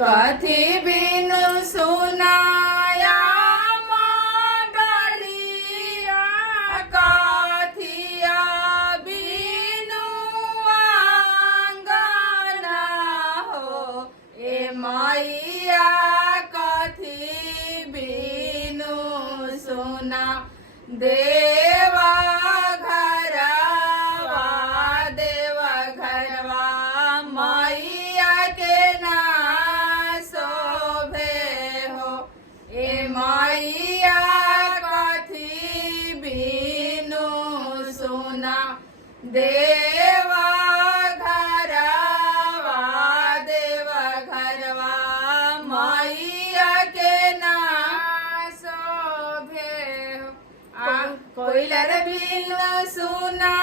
कथी बिनु सुनाया मंडलिया, कथिया बिनु आंगना हो। ए मैया कथी बिनु सुना देवा घरवा, देवा घरवा मैया के ना शोभे हो। ए मैया कथी बिनु सुना देवा घरवा, देवा घरवा मैया के ना शोभे हो। कोइलर बिनु सुना